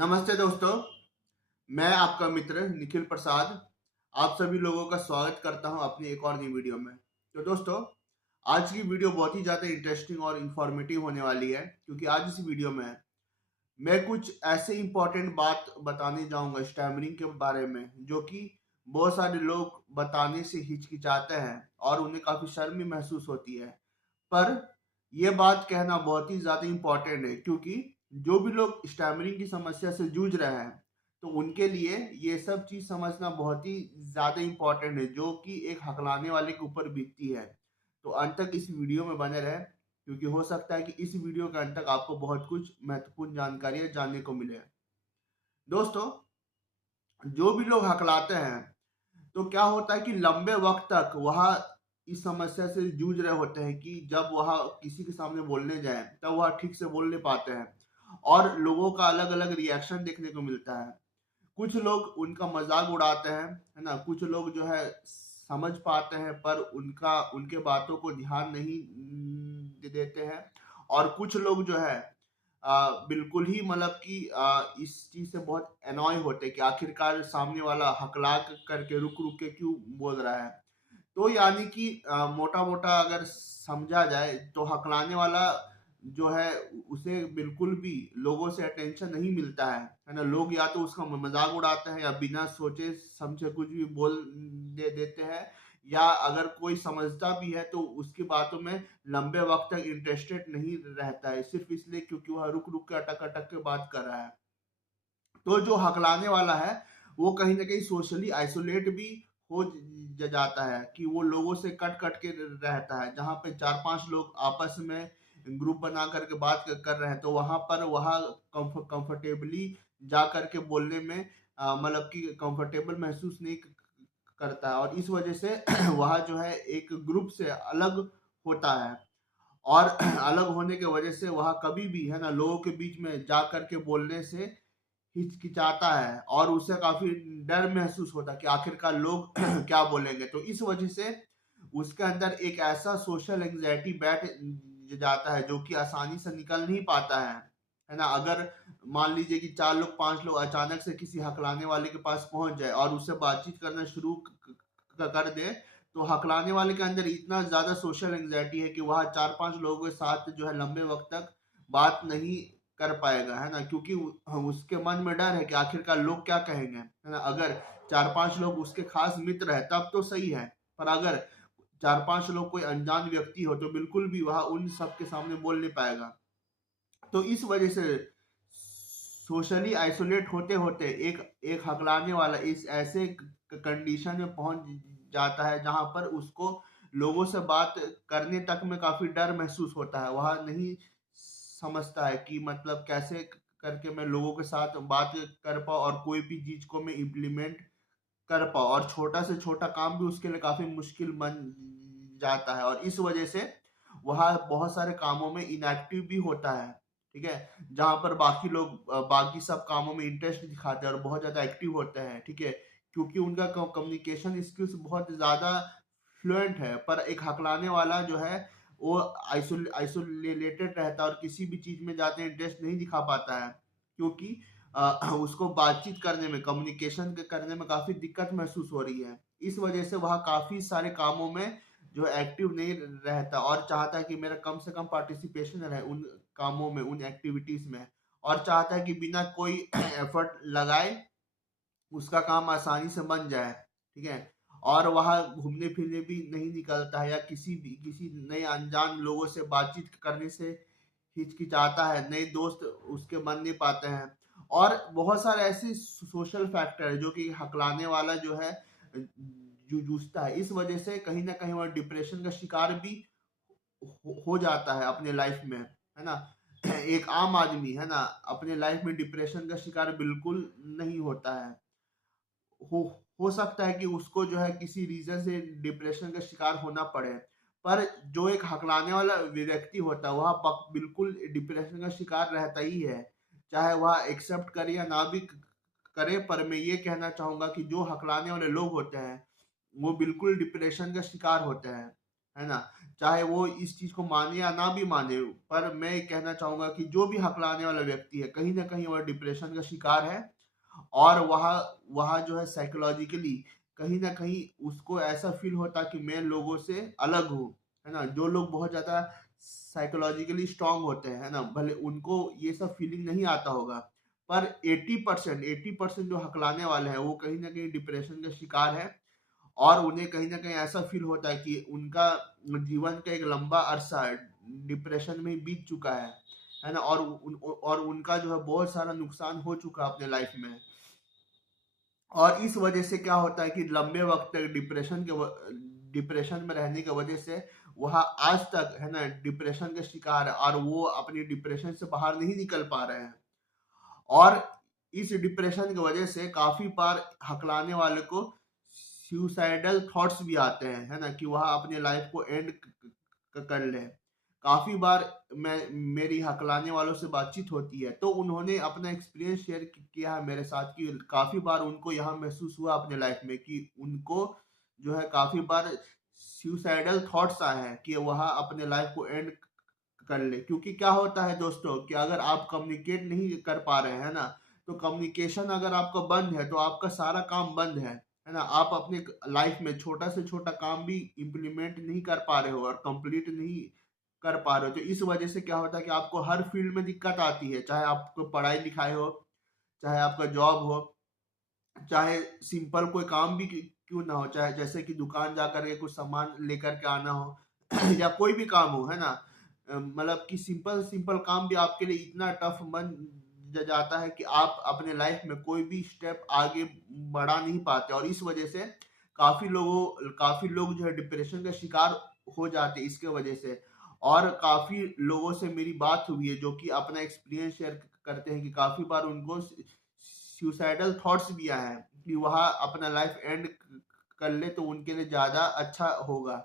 नमस्ते दोस्तों, मैं आपका मित्र निखिल प्रसाद आप सभी लोगों का स्वागत करता हूं अपनी एक और नई वीडियो में। तो दोस्तों, आज की वीडियो बहुत ही ज़्यादा इंटरेस्टिंग और इन्फॉर्मेटिव होने वाली है क्योंकि आज इस वीडियो में मैं कुछ ऐसे इंपॉर्टेंट बात बताने जाऊंगा स्टैमरिंग के बारे में, जो कि बहुत सारे लोग बताने से हिचकिचाते हैं और उन्हें काफ़ी शर्म महसूस होती है। पर यह बात कहना बहुत ही ज़्यादा इम्पोर्टेंट है क्योंकि जो भी लोग स्टैमरिंग की समस्या से जूझ रहे हैं, तो उनके लिए ये सब चीज़ समझना बहुत ही ज़्यादा इम्पोर्टेंट है, जो कि एक हकलाने वाले के ऊपर बीतती है। तो अंत तक इस वीडियो में बने रहें क्योंकि हो सकता है कि इस वीडियो के अंत तक आपको बहुत कुछ महत्वपूर्ण जानकारियाँ जानने को मिले। दोस्तों, जो भी लोग हकलाते हैं, तो क्या होता है कि लंबे वक्त तक वह इस समस्या से जूझ रहे होते हैं कि जब वह किसी के सामने बोलने जाए तब वह ठीक से बोल नहीं पाते हैं और लोगों का अलग अलग रिएक्शन देखने को मिलता है। कुछ लोग उनका मजाक उड़ाते हैं, है ना। कुछ लोग जो है समझ पाते हैं पर उनका उनके बातों को ध्यान नहीं देते हैं। और कुछ लोग जो है बिल्कुल ही मतलब कि इस चीज से बहुत एनॉय होते हैं कि आखिरकार सामने वाला हकला करके रुक रुक के क्यों बोल रहा है। तो यानी कि मोटा मोटा अगर समझा जाए तो हकलाने वाला जो है उसे बिल्कुल भी लोगों से अटेंशन नहीं मिलता है ना। लोग या तो उसका मजाक उड़ाते हैं या बिना सोचे समझे कुछ भी बोल दे देते हैं, या अगर कोई समझता भी है तो उसकी बातों में लंबे वक्त तक इंटरेस्टेड नहीं रहता है, सिर्फ इसलिए क्योंकि वह रुक रुक के अटक अटक के बात कर रहा है। तो जो हकलाने वाला है वो कहीं ना कहीं सोशली आइसोलेट भी हो जाता है कि वो लोगों से कट कट के रहता है। जहाँ पे चार पांच लोग आपस में ग्रुप बना करके बात कर रहे हैं, तो वहां पर वह कंफर्टेबली जा करके बोलने में मतलब कि कंफर्टेबल महसूस नहीं करता है, और इस वजह से वह जो है एक ग्रुप से अलग होता है। और अलग होने की वजह से वह कभी भी, है ना, लोगों के बीच में जा करके बोलने से हिचकिचाता है और उसे काफी डर महसूस होता है कि आखिरकार लोग क्या बोलेंगे। तो इस वजह से उसके अंदर एक ऐसा सोशल एंग्जाइटी बैठ जाता है जो कि आसानी से निकल नहीं पाता है ना। अगर मान लीजिए कि चार लोग पांच लोग अचानक से किसी हकलाने वाले के पास पहुंच जाए और उससे बातचीत करना शुरू कर दे, तो हकलाने वाले के अंदर इतना ज्यादा सोशल एंग्जाइटी है कि वह चार पांच लोगों के साथ जो है लंबे वक्त तक बात नहीं कर पाएगा, है ना। क्योंकि उसके मन में डर है कि आखिरकार लोग क्या कहेंगे, है ना। अगर चार पांच लोग उसके खास मित्र है तब तो सही है, पर अगर चार पांच लोग कोई अनजान व्यक्ति हो तो बिल्कुल भी वह उन सबके सामने बोल नहीं पाएगा। तो इस वजह से सोशली आइसोलेट होते होते एक एक हकलाने वाला इस ऐसे कंडीशन में पहुंच जाता है जहां पर उसको लोगों से बात करने तक में काफी डर महसूस होता है। वह नहीं समझता है कि मतलब कैसे करके मैं लोगों के साथ बात कर पाऊँ और कोई भी चीज को मैं इम्प्लीमेंट कर पाओ, और छोटा से छोटा काम भी उसके लिए काफी मुश्किल बन जाता है। और इस वजह से वह बहुत सारे कामों में इनएक्टिव भी होता है, ठीक है। जहां पर बाकी लोग बाकी सब कामों में इंटरेस्ट दिखाते हैं और बहुत ज्यादा एक्टिव होते हैं, ठीक है, क्योंकि उनका कम्युनिकेशन स्किल्स बहुत ज्यादा फ्लुएंट है। पर एक हकलाने वाला जो है वो आइसोलेटेड रहता है और किसी भी चीज में ज्यादा इंटरेस्ट नहीं दिखा पाता है, क्योंकि उसको बातचीत करने में, कम्युनिकेशन करने में काफी दिक्कत महसूस हो रही है। इस वजह से वह काफी सारे कामों में जो एक्टिव नहीं रहता और चाहता है कि मेरा कम से कम पार्टिसिपेशन रहे उन कामों में, उन एक्टिविटीज में, और चाहता है कि बिना कोई एफर्ट लगाए उसका काम आसानी से बन जाए, ठीक है। और वह घूमने फिरने भी नहीं निकलता है या किसी नए अनजान लोगों से बातचीत करने से हिचकिचाता है, नए दोस्त उसके बन नहीं पाते हैं। और बहुत सारे ऐसे सोशल फैक्टर है जो कि हकलाने वाला जो है जूझता है। इस वजह से कहीं ना कहीं वह डिप्रेशन का शिकार भी हो जाता है अपने लाइफ में, है ना। एक आम आदमी, है ना, अपने लाइफ में डिप्रेशन का शिकार बिल्कुल नहीं होता है। हो हो सकता है कि उसको जो है किसी रीजन से डिप्रेशन का शिकार होना पड़े, पर जो एक हकलाने वाला व्यक्ति होता है वह बिल्कुल डिप्रेशन का शिकार रहता ही है, चाहे वह एक्सेप्ट करे या ना भी करे। पर मैं ये कहना चाहूंगा कि जो हकलाने वाले लोग होते हैं वो बिल्कुल डिप्रेशन का शिकार होते हैं। है ना? चाहे वो इस चीज़ को माने या ना भी माने, पर मैं ये कहना चाहूँगा कि जो भी हकलाने वाला व्यक्ति है, कहीं न कहीं वह डिप्रेशन का शिकार है और वहाँ वहाँ जो है साइकोलॉजिकली कहीं न कहीं उसको ऐसा फ़ील होता है कि मैं लोगों से अलग हूँ, है ना? जो लोग बहुत ज़्यादा साइकोलॉजिकली स्ट्रॉन्ग होते हैं, है ना? भले उनको ये सब फ़ीलिंग नहीं आता होगा, पर 80% जो हकलाने वाले हैं, वो कहीं न कहीं डिप्रेशन का शिकार है और उन्हें कहीं न कहीं ऐसा फ़ील होता है कि उनका जीवन का एक लंबा अरसा डिप्रेशन में ही बीत चुका है ना? और उनका जो है बहुत सारा नुकसान हो चुका है अपने लाइफ़ में। और इस वजह से क्या होता है कि लंबे वक़्त तक डिप्रेशन में रहने की वजह से वह आज तक है ना डिप्रेशन का शिकार है और वो अपनी डिप्रेशन से बाहर नहीं निकल पा रहे हैं। और इस डिप्रेशन की वजह से काफ़ी बार हकलाने वाले को सुसाइडल थॉट्स भी आते हैं, है ना? कि वह अपने लाइफ़ को एंड कर ले। काफ़ी बार मैं मेरी हकलाने वालों से बातचीत होती है, तो उन्होंने अपना एक्सपीरियंस शेयर किया है मेरे साथ कि काफ़ी बार उनको यह महसूस हुआ अपने लाइफ़ में कि उनको जो है काफ़ी बार सुसाइडल थॉट्स आए हैं कि वह अपने लाइफ़ को एंड कर ले। क्योंकि क्या होता है दोस्तों कि अगर आप कम्युनिकेट नहीं कर पा रहे हैं ना, तो कम्युनिकेशन अगर आपका बंद है, तो आपका सारा काम बंद है ना? आप अपने लाइफ़ में छोटा से छोटा काम भी इम्प्लीमेंट नहीं कर पा रहे हो और कंप्लीट नहीं कर पा रहे हो। तो इस वजह से क्या होता है कि आपको हर फील्ड में दिक्कत आती है, चाहे आपको पढ़ाई-लिखाई हो, चाहे आपका जॉब हो, चाहे सिंपल कोई काम भी क्यों ना हो, चाहे जैसे कि दुकान जाकर के कुछ सामान लेकर के आना हो या कोई भी काम हो, है ना? मतलब कि सिंपल सिंपल काम भी आपके लिए इतना टफ बन जाता है कि आप अपने लाइफ में कोई भी स्टेप आगे बढ़ा नहीं पाते और इस वजह से काफी लोग जो है डिप्रेशन का शिकार हो जाते हैं इसके वजह से। और काफी लोगों से मेरी बात हुई है जो कि अपना एक्सपीरियंस शेयर करते हैं कि काफी बार उनको सुसाइडल थॉट्स भी आए हैं कि वह अपना लाइफ एंड कर ले तो उनके लिए ज़्यादा अच्छा होगा।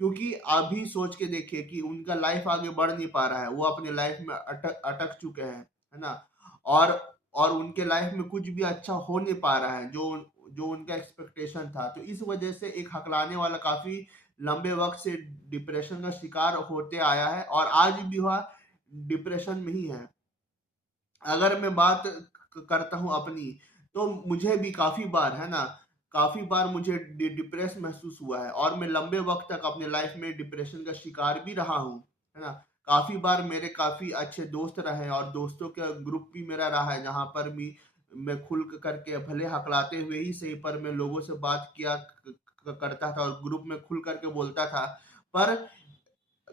क्योंकि अभी सोच के देखिए कि उनका लाइफ आगे बढ़ नहीं पा रहा है, वो अपने लाइफ में अटक अटक चुके हैं, है ना? और और उनके लाइफ में कुछ भी अच्छा हो नहीं पा रहा है, जो उनका एक्सपेक्टेशन था। तो इस वजह से एक हकलाने वाला काफ़ी लंबे वक़्त से डिप्रेशन का शिकार होते आया है और आज भी वह डिप्रेशन में ही है। अगर मैं बात करता हूँ अपनी, तो मुझे भी काफ़ी बार, है ना, काफ़ी बार मुझे डिप्रेस महसूस हुआ है और मैं लंबे वक़्त तक अपने लाइफ में डिप्रेशन का शिकार भी रहा हूँ, है ना? काफ़ी बार मेरे काफ़ी अच्छे दोस्त रहे हैं और दोस्तों का ग्रुप भी मेरा रहा है, जहाँ पर भी मैं खुल करके भले हकलाते हुए ही सही, पर मैं लोगों से बात किया करता था और ग्रुप में खुल करके बोलता था। पर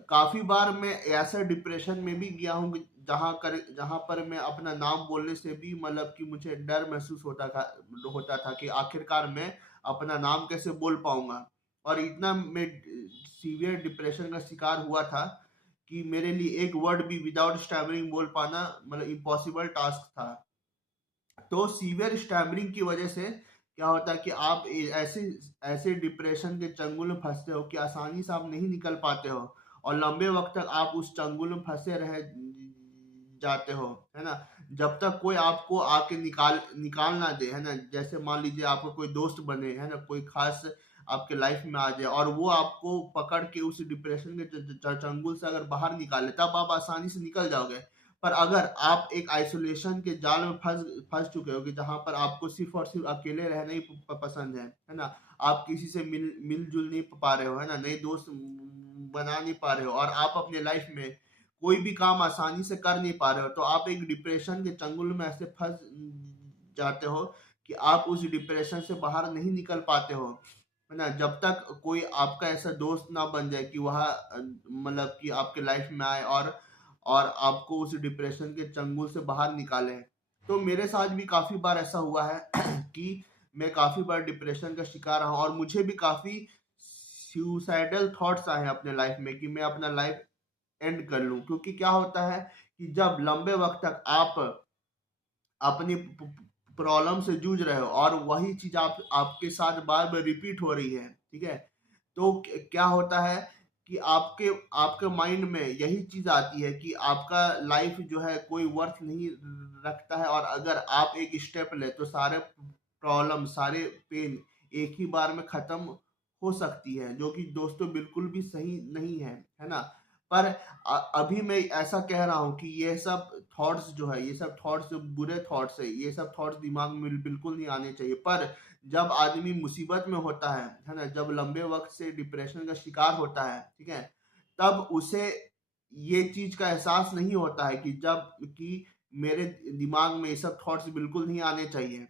काफ़ी बार मैं ऐसा डिप्रेशन में भी गया हूँ कि जहाँ पर मैं अपना नाम बोलने से भी मतलब कि मुझे डर महसूस होता था कि आखिरकार मैं अपना नाम कैसे बोल पाऊँगा। और इतना मैं सीवियर डिप्रेशन का शिकार हुआ था कि मेरे लिए एक वर्ड भी विदाउट स्टैमरिंग बोल पाना मतलब इम्पॉसिबल टास्क था। तो सीवियर स्टैमरिंग की वजह से क्या होता है कि आप ऐसे ऐसे डिप्रेशन के चंगुल में फंसते हो कि आसानी से आप नहीं निकल पाते हो और लंबे वक्त तक आप उस चंगुल में फंसे रह जाते हो, है ना? जब तक कोई आपको आके निकाल ना दे, है ना? जैसे मान लीजिए आपका कोई दोस्त बने, है ना? कोई खास आपके लाइफ में आ जाए और वो आपको पकड़ के उस डिप्रेशन के चंगुल से अगर बाहर निकाले, तब आप आसानी से निकल जाओगे। पर अगर आप एक आइसोलेशन के जाल में फंस चुके हो कि जहाँ पर आपको सिर्फ और सिर्फ अकेले रहना ही पसंद है ना? आप किसी से मिल-जुल नहीं पा रहे हो, है ना? नए दोस्त बना नहीं पा रहे हो और आप अपने लाइफ में कोई भी काम आसानी से कर नहीं पा रहे हो, तो आप एक डिप्रेशन के चंगुल में ऐसे फंस जाते हो कि आप उस डिप्रेशन से बाहर नहीं निकल पाते हो, है ना? जब तक कोई आपका ऐसा दोस्त ना बन जाए कि वह मतलब कि आपके लाइफ में आए और आपको उस डिप्रेशन के चंगुल से बाहर निकाले। तो मेरे साथ भी काफ़ी बार ऐसा हुआ है कि मैं काफ़ी बार डिप्रेशन का शिकार रहा हूँ और मुझे भी काफ़ी सुसाइडल थॉट्स आए हैं अपने लाइफ में कि मैं अपना लाइफ एंड कर लूँ। क्योंकि क्या होता है कि जब लंबे वक़्त तक आप अपनी प्रॉब्लम से जूझ रहे हो और वही चीज़ आपके साथ बार-बार रिपीट हो रही है, ठीक है? तो क्या होता है कि आपके आपके माइंड में यही चीज़ आती है कि आपका लाइफ जो है कोई वर्थ नहीं रखता है और अगर आप एक स्टेप लें तो सारे प्रॉब्लम, सारे पेन एक ही बार में खत्म हो सकती है, जो कि दोस्तों बिल्कुल भी सही नहीं है ना। पर अभी मैं ऐसा कह रहा हूँ कि ये सब थॉट्स जो है, ये सब थॉट्स जो बुरे थॉट्स है, ये सब थॉट्स दिमाग में बिल्कुल नहीं आने चाहिए। पर जब आदमी मुसीबत में होता है ना, जब लंबे वक्त से डिप्रेशन का शिकार होता है, ठीक है, तब उसे ये चीज का एहसास नहीं होता है कि जब कि मेरे दिमाग में ये सब थॉट्स बिल्कुल नहीं आने चाहिए,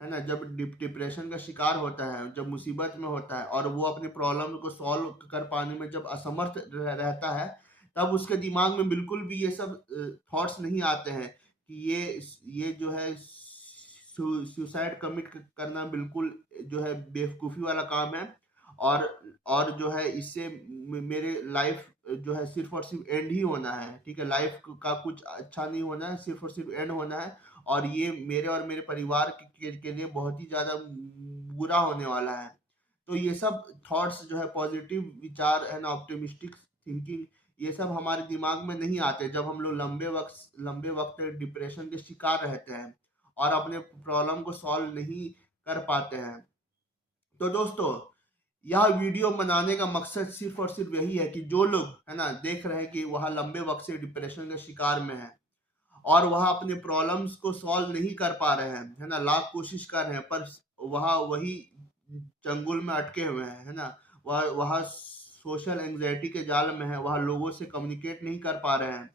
है ना। जब डिप्रेशन का शिकार होता है, जब मुसीबत में होता है और वो अपने प्रॉब्लम को सॉल्व कर पाने में जब असमर्थ रहता है, तब उसके दिमाग में बिल्कुल भी ये सब थॉट्स नहीं आते हैं कि ये जो है सुसाइड कमिट करना बिल्कुल जो है बेवकूफ़ी वाला काम है। और और जो है इससे मेरे लाइफ जो है सिर्फ और सिर्फ एंड ही होना है, ठीक है। लाइफ का कुछ अच्छा नहीं होना है, सिर्फ और सिर्फ एंड होना है। और ये मेरे और मेरे परिवार के लिए बहुत ही ज़्यादा बुरा होने वाला है। तो ये सब थॉट्स जो है, पॉजिटिव विचार है ना, ऑप्टिमिस्टिक थिंकिंग, ये सब हमारे दिमाग में नहीं आते जब हम लोग लंबे वक्त तक डिप्रेशन के शिकार रहते हैं और अपने प्रॉब्लम को सॉल्व नहीं कर पाते हैं। तो दोस्तों, यह वीडियो बनाने का मकसद सिर्फ और सिर्फ यही है कि जो लोग है ना देख रहे हैं कि वह लंबे वक्त से डिप्रेशन के शिकार में है और वह अपने प्रॉब्लम्स को सॉल्व नहीं कर पा रहे हैं, है ना, लाख कोशिश कर रहे हैं, पर वह वही चंगुल में अटके हुए हैं, है ना। वह सोशल एंग्जाइटी के जाल में है, वह लोगों से कम्युनिकेट नहीं कर पा रहे हैं।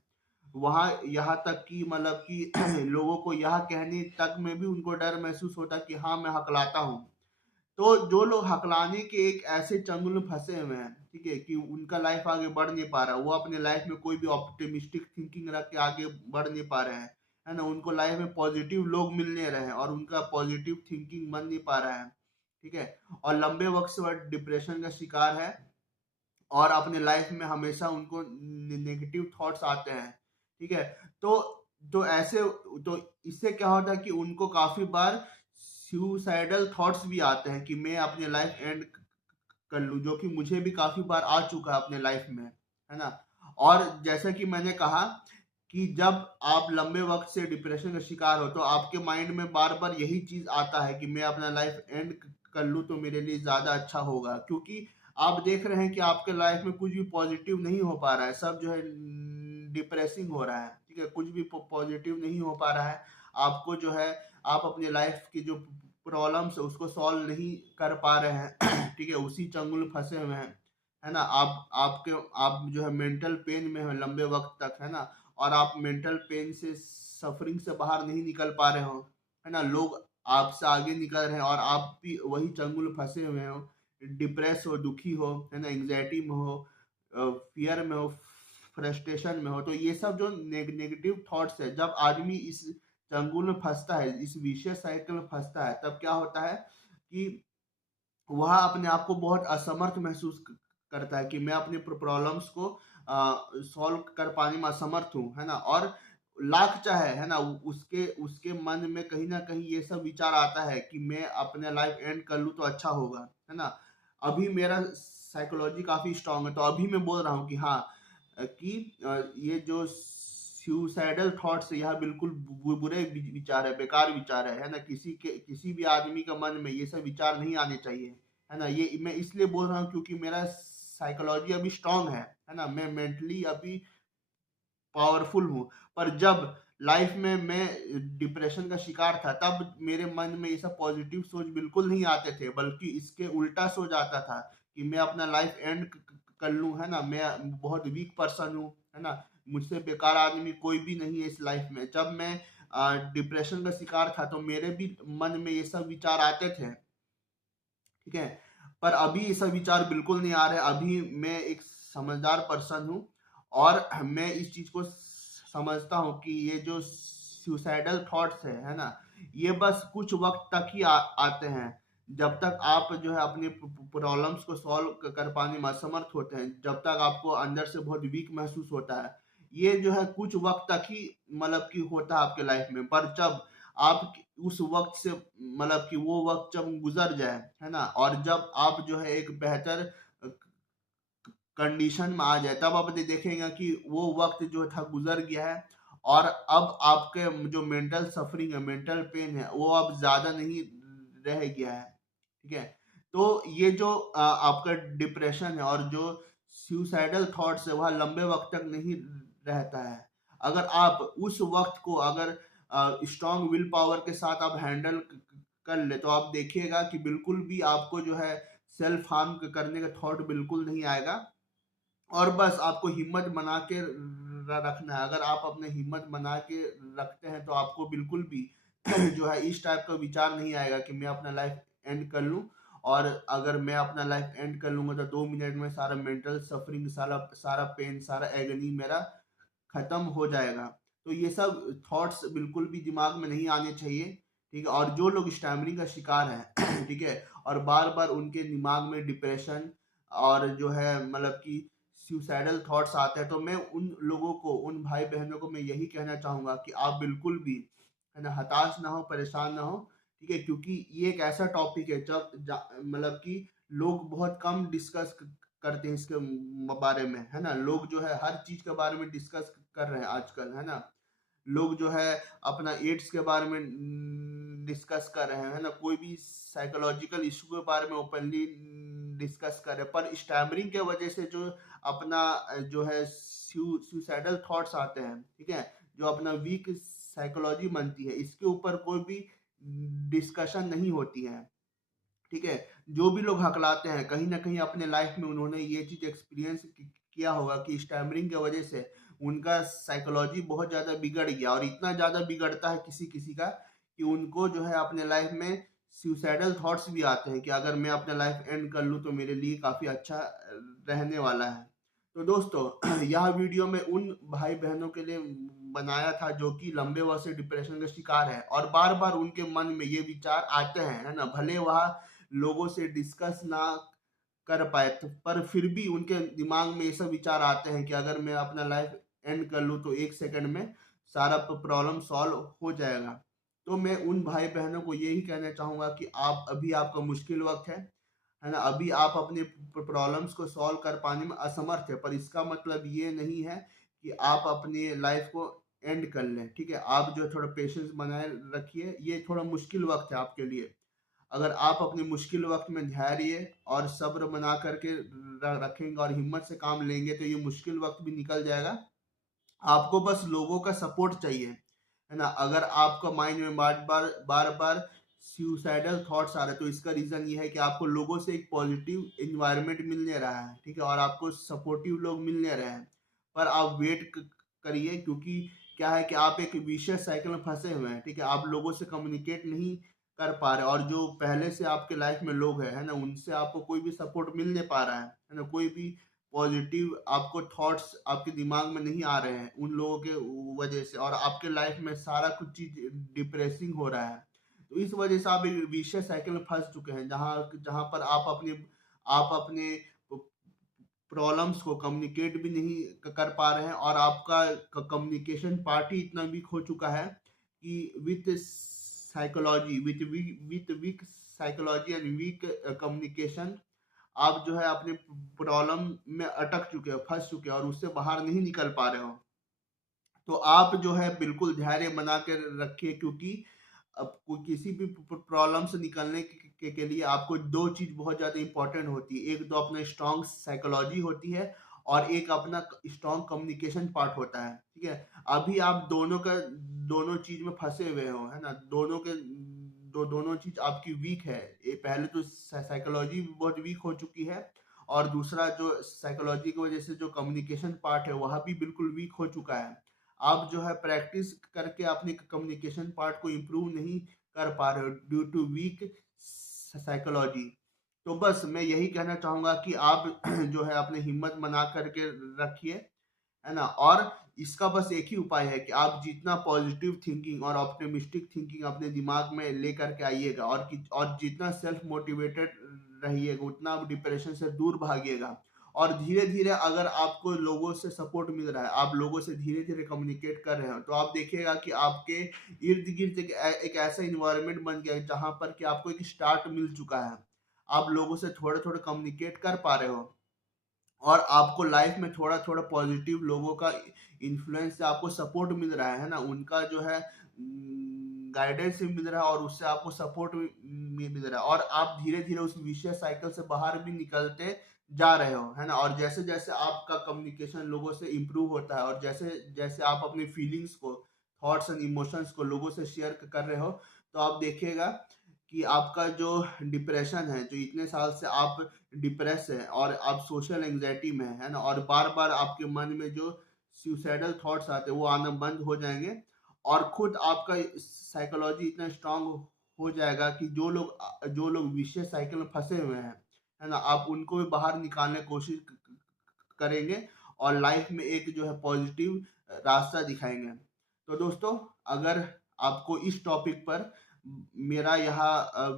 वहाँ यहाँ तक कि मतलब कि लोगों को यह कहने तक में भी उनको डर महसूस होता है कि हाँ, मैं हकलाता हूँ। तो जो लोग हकलाने के एक ऐसे चंगुल में फंसे हुए हैं, ठीक है, कि उनका लाइफ आगे बढ़ नहीं पा रहा, वो अपने लाइफ में कोई भी ऑप्टिमिस्टिक थिंकिंग रख के आगे बढ़ नहीं पा रहे हैं, है ना, उनको लाइफ में पॉजिटिव लोग मिल नहीं रहे हैं और उनका पॉजिटिव थिंकिंग बन नहीं पा रहा है, ठीक है, और लंबे वक्त से वह डिप्रेशन का शिकार है और अपने लाइफ में हमेशा उनको नेगेटिव थॉट्स आते हैं, ठीक है। तो ऐसे तो इससे क्या होता है कि उनको काफी बार सुसाइडल थॉट्स भी आते हैं कि मैं अपने लाइफ एंड कर लूं, जो कि मुझे भी काफी बार आ चुका है अपने लाइफ में, है ना। और जैसा कि मैंने कहा कि जब आप लंबे वक्त से डिप्रेशन का शिकार हो तो आपके माइंड में बार बार यही चीज आता है कि मैं अपना लाइफ एंड कर लूं तो मेरे लिए ज्यादा अच्छा होगा, क्योंकि आप देख रहे हैं कि आपके लाइफ में कुछ भी पॉजिटिव नहीं हो पा रहा है, सब जो है डिप्रेसिंग हो रहा है, ठीक है, कुछ भी पॉजिटिव नहीं हो पा रहा है। आपको जो है, आप अपने लाइफ की जो प्रॉब्लम्स है उसको सॉल्व नहीं कर पा रहे हैं ठीक है, उसी चंगुल में फंसे हुए हैं, है ना। आप जो है मेंटल पेन में है लंबे वक्त तक, है ना, और आप मेंटल पेन से, सफरिंग से बाहर नहीं निकल पा रहे हो, है ना। लोग आपसे आगे निकल रहे हैं और आप भी वही चंगुल में फंसे हुए हो, डिप्रेस हो, दुखी हो, है ना, एंग्जाइटी में हो, फियर में हो, फ्रस्ट्रेशन में हो। तो ये सब जो नेगेटिव थॉट्स है, जब आदमी इस चंगुल में फंसता है, इस विशेष साइकिल में फंसता है, तब क्या होता है कि वह अपने आप को बहुत असमर्थ महसूस करता है कि मैं अपने प्रॉब्लम्स को सॉल्व कर पाने में असमर्थ हूँ, है ना। और लाख चाहे, है ना, उसके उसके मन में कहीं ना कहीं ये सब विचार आता है कि मैं अपने लाइफ एंड कर लूँ तो अच्छा होगा, है ना। अभी मेरा साइकोलॉजी काफी स्ट्रांग है, तो अभी मैं बोल रहा हूँ कि हाँ, कि ये जो सुसाइडल थॉट्स है, यह बिल्कुल बुरे विचार है, बेकार विचार है ना। किसी भी आदमी का मन में ये सब विचार नहीं आने चाहिए, है ना। ये मैं इसलिए बोल रहा हूँ क्योंकि मेरा साइकोलॉजी अभी स्ट्रांग है ना, मैं मेंटली अभी पावरफुल हूँ। पर जब लाइफ में मैं डिप्रेशन का शिकार था, तब मेरे मन में ये सब पॉजिटिव सोच बिल्कुल नहीं आते थे, बल्कि इसके उल्टा सोच आता था कि मैं अपना लाइफ एंड कर लूँ, है ना, मैं बहुत वीक पर्सन हूँ, है ना, मुझसे बेकार आदमी कोई भी नहीं है इस लाइफ में। जब मैं डिप्रेशन का शिकार था तो मेरे भी मन में ये सब विचार आते थे, ठीक है, पर अभी ये सब विचार बिल्कुल नहीं आ रहे। अभी मैं एक समझदार पर्सन हूँ और मैं इस चीज को समझता हूँ कि ये जो सुसाइडल थॉट्स है ना, ये बस कुछ वक्त तक ही आते हैं। जब तक आप जो है अपने प्रॉब्लम्स को सॉल्व कर पाने में असमर्थ होते हैं, जब तक आपको अंदर से बहुत वीक महसूस होता है, ये जो है कुछ वक्त तक ही मतलब कि होता है आपके लाइफ में। पर जब आप उस वक्त से मतलब कि वो वक्त जब गुजर जाए, है ना, और जब आप जो है एक बेहतर कंडीशन में आ जाए, तब आप देखेंगे कि वो वक्त जो था गुजर गया है और अब आपके जो मेंटल सफरिंग है, मेंटल पेन है, वो अब ज्यादा नहीं रह गया है, ठीक है। तो ये जो आपका डिप्रेशन है और जो सुसाइडल थॉट्स है वह लंबे वक्त तक नहीं रहता है। अगर आप उस वक्त को अगर स्ट्रॉन्ग विल पावर के साथ आप हैंडल कर ले तो आप देखिएगा कि बिल्कुल भी आपको जो है सेल्फ हार्म करने का थॉट बिल्कुल नहीं आएगा। और बस आपको हिम्मत बना के रखना है। अगर आप अपने हिम्मत बना के रखते हैं तो आपको बिल्कुल भी जो है इस टाइप का विचार नहीं आएगा कि मैं अपना लाइफ एंड कर लूं। और अगर मैं अपना लाइफ एंड कर लूंगा तो 2 मिनट में सारा मेंटल सफरिंग, सारा सारा पेन, सारा एगनी मेरा खत्म हो जाएगा। तो ये सब थॉट्स बिल्कुल भी दिमाग में नहीं आने चाहिए। ठीक है। और जो लोग स्टैमरिंग का शिकार है ठीक है, और बार बार उनके दिमाग में डिप्रेशन और जो है मतलब कि सुसाइडल थॉट्स आते हैं, तो मैं उन लोगों को, उन भाई बहनों को मैं यही कहना चाहूंगा कि आप बिल्कुल भी है ना हताश ना हो, परेशान ना हो। ठीक है, क्योंकि ये एक ऐसा टॉपिक है जब मतलब कि लोग बहुत कम डिस्कस करते हैं इसके बारे में, है ना। लोग जो है हर चीज के बारे में डिस्कस कर रहे हैं आजकल, है ना। लोग जो है अपना एड्स के बारे में डिस्कस कर रहे हैं, है ना। कोई भी साइकोलॉजिकल इशू के बारे में ओपनली डिस्कस कर रहे हैं, पर स्टैमरिंग के वजह से जो अपना जो है सुसाइडल थॉट्स आते हैं, ठीक है, जो अपना वीक साइकोलॉजी बनती है, इसके ऊपर कोई भी डिस्कशन नहीं होती है। ठीक है। जो भी लोग हकलाते हैं कहीं ना कहीं अपने लाइफ में उन्होंने ये चीज एक्सपीरियंस किया होगा कि स्टैमरिंग की वजह से उनका साइकोलॉजी बहुत ज्यादा बिगड़ गया, और इतना ज्यादा बिगड़ता है किसी किसी का कि उनको जो है अपने लाइफ में सुसाइडल थॉट्स भी आते हैं कि अगर मैं अपना लाइफ एंड कर लूँ तो मेरे लिए काफी अच्छा रहने वाला है। तो दोस्तों यह वीडियो मैं उन भाई बहनों के लिए बनाया था जो कि लंबे वक्त से डिप्रेशन का शिकार है और बार बार उनके मन में ये विचार आते हैं, है ना। भले वह लोगों से डिस्कस ना कर पाए तो पर फिर भी उनके दिमाग में ये सब विचार आते हैं कि अगर मैं अपना लाइफ एंड कर लूँ तो 1 सेकंड में सारा प्रॉब्लम सॉल्व हो जाएगा। तो मैं उन भाई बहनों को यही कहना चाहूंगा कि आप अभी आपका मुश्किल वक्त है ना। अभी आप अपने प्रॉब्लम्स को सॉल्व कर पाने में असमर्थ है, पर इसका मतलब ये नहीं है कि आप अपनी लाइफ को एंड कर लें। ठीक है, आप जो है थोड़ा पेशेंस बनाए रखिए। ये थोड़ा मुश्किल वक्त है आपके लिए। अगर आप अपने मुश्किल वक्त में धैर्य और सब्र बना करके रखेंगे और हिम्मत से काम लेंगे तो ये मुश्किल वक्त भी निकल जाएगा। आपको बस लोगों का सपोर्ट चाहिए, है ना। अगर आपका माइंड में बार बार सुसाइडल थॉट्स आ रहे हैं तो इसका रीजन ये है कि आपको लोगों से एक पॉजिटिव एनवायरनमेंट मिल नहीं रहा है, ठीक है, और आपको सपोर्टिव लोग मिल नहीं रहे हैं। पर आप वेट करिए, क्योंकि क्या है कि आप एक विशियस साइकिल में फंसे हुए हैं। ठीक है, आप लोगों से कम्युनिकेट नहीं कर पा रहे, और जो पहले से आपके लाइफ में लोग हैं, है ना, उनसे आपको कोई भी सपोर्ट मिल नहीं पा रहा है ना। कोई भी पॉजिटिव आपको थॉट्स आपके दिमाग में नहीं आ रहे हैं उन लोगों के वजह से, और आपके लाइफ में सारा कुछ चीज डिप्रेसिंग हो रहा है। तो इस वजह से आप एक विशियस साइकिल में फंस चुके हैं, जहां जहां पर आप अपने प्रॉब्लम्स को कम्युनिकेट भी नहीं कर पा रहे हैं, और आपका कम्युनिकेशन पार्ट ही इतना वीक हो चुका है कि with weak psychology and weak communication आप जो है अपने प्रॉब्लम में अटक चुके हो, फंस चुके हो और उससे बाहर नहीं निकल पा रहे हो। तो आप जो है बिल्कुल धैर्य बना कर रखिए, क्योंकि अब किसी भी प्रॉब्लम से निकलने के लिए आपको दो चीज बहुत ज्यादा इंपॉर्टेंट होती है। एक तो अपना स्ट्रॉन्ग साइकोलॉजी होती है, और एक अपना स्ट्रॉन्ग कम्युनिकेशन पार्ट होता है। ठीक है, अभी आप दोनों चीज में फंसे हुए हो, है ना। दोनों चीज आपकी वीक है। पहले तो साइकोलॉजी बहुत वीक हो चुकी है, और दूसरा जो साइकोलॉजी की वजह से जो कम्युनिकेशन पार्ट है वह भी बिल्कुल वीक हो चुका है। आप जो है प्रैक्टिस करके अपने कम्युनिकेशन पार्ट को इम्प्रूव नहीं कर पा रहे हो ड्यू टू वीक साइकोलॉजी। तो बस मैं यही कहना चाहूंगा कि आप जो है अपने हिम्मत बना करके रखिए, है ना। और इसका बस एक ही उपाय है कि आप जितना पॉजिटिव थिंकिंग और ऑप्टिमिस्टिक थिंकिंग अपने दिमाग में लेकर के आइएगा, और जितना सेल्फ मोटिवेटेड रहिएगा उतना आप डिप्रेशन से दूर भागिएगा। और धीरे धीरे अगर आपको लोगों से सपोर्ट मिल रहा है, आप लोगों से धीरे धीरे कम्युनिकेट कर रहे हो, तो आप देखिएगा कि आपके इर्द गिर्द एक ऐसा इन्वायरमेंट बन गया है जहां पर कि आपको एक स्टार्ट मिल चुका है। आप लोगों से थोड़े थोड़े कम्युनिकेट कर पा रहे हो, और आपको लाइफ में थोड़ा थोड़ा पॉजिटिव लोगों का इन्फ्लुएंस से आपको सपोर्ट मिल रहा है ना। उनका जो है गाइडेंस भी मिल रहा है और उससे आपको सपोर्ट भी मिल रहा है और आप धीरे धीरे उस विशेष साइकिल से बाहर भी निकलते जा रहे हो, है ना। और जैसे जैसे आपका कम्युनिकेशन लोगों से इम्प्रूव होता है और जैसे जैसे आप अपनी फीलिंग्स को, थॉट्स एंड इमोशंस को लोगों से शेयर कर रहे हो, तो आप देखिएगा कि आपका जो डिप्रेशन है, जो इतने साल से आप डिप्रेस है और आप सोशल एंग्जाइटी में है ना, और बार बार आपके मन में जो सुसाइडल थॉट्स आते हैं वो आना बंद हो जाएंगे और खुद आपका साइकोलॉजी इतना स्ट्रांग हो जाएगा कि जो लोग विशेष साइकिल में फंसे हुए हैं, है ना, आप उनको भी बाहर निकालने की कोशिश करेंगे और लाइफ में एक जो है पॉजिटिव रास्ता दिखाएंगे। तो दोस्तों, अगर आपको इस टॉपिक पर मेरा यह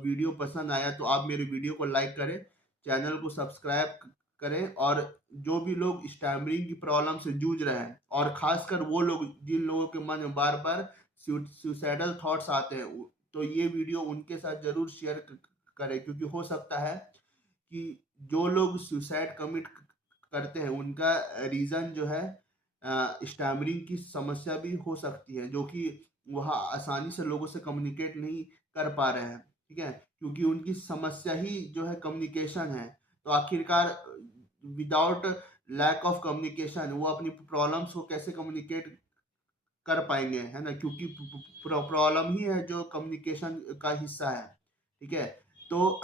वीडियो पसंद आया तो आप मेरे वीडियो को लाइक करें, चैनल को सब्सक्राइब करें, और जो भी लोग स्टैमरिंग की प्रॉब्लम से जूझ रहे हैं और खासकर वो लोग जिन लोगों के मन में बार बार सुसाइडल थॉट्स आते हैं, तो ये वीडियो उनके साथ जरूर शेयर करें, क्योंकि हो सकता है कि जो लोग सुसाइड कमिट करते हैं उनका रीज़न जो है स्टैमरिंग की समस्या भी हो सकती है, जो कि वह आसानी से लोगों से कम्युनिकेट नहीं कर पा रहे हैं, ठीक है, क्योंकि उनकी समस्या ही जो है कम्युनिकेशन है। तो आखिरकार विदाउट लैक ऑफ कम्युनिकेशन वो अपनी प्रॉब्लम्स को कैसे कम्युनिकेट कर पाएंगे, है ना, क्योंकि प्रॉब्लम ही है जो कम्युनिकेशन का हिस्सा है, ठीक है। तो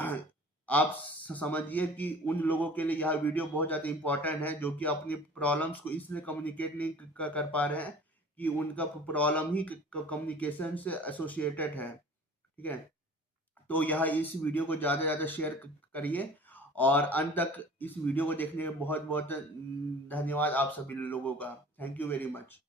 आप समझिए कि उन लोगों के लिए यह वीडियो बहुत ज़्यादा इंपॉर्टेंट है जो कि अपनी प्रॉब्लम्स को इसलिए कम्युनिकेट नहीं कर पा रहे हैं कि उनका प्रॉब्लम ही कम्युनिकेशन से एसोसिएटेड है, ठीक है। तो यह इस वीडियो को ज़्यादा से ज़्यादा शेयर करिए और अंत तक इस वीडियो को देखने में बहुत बहुत धन्यवाद आप सभी लोगों का। Thank you very much.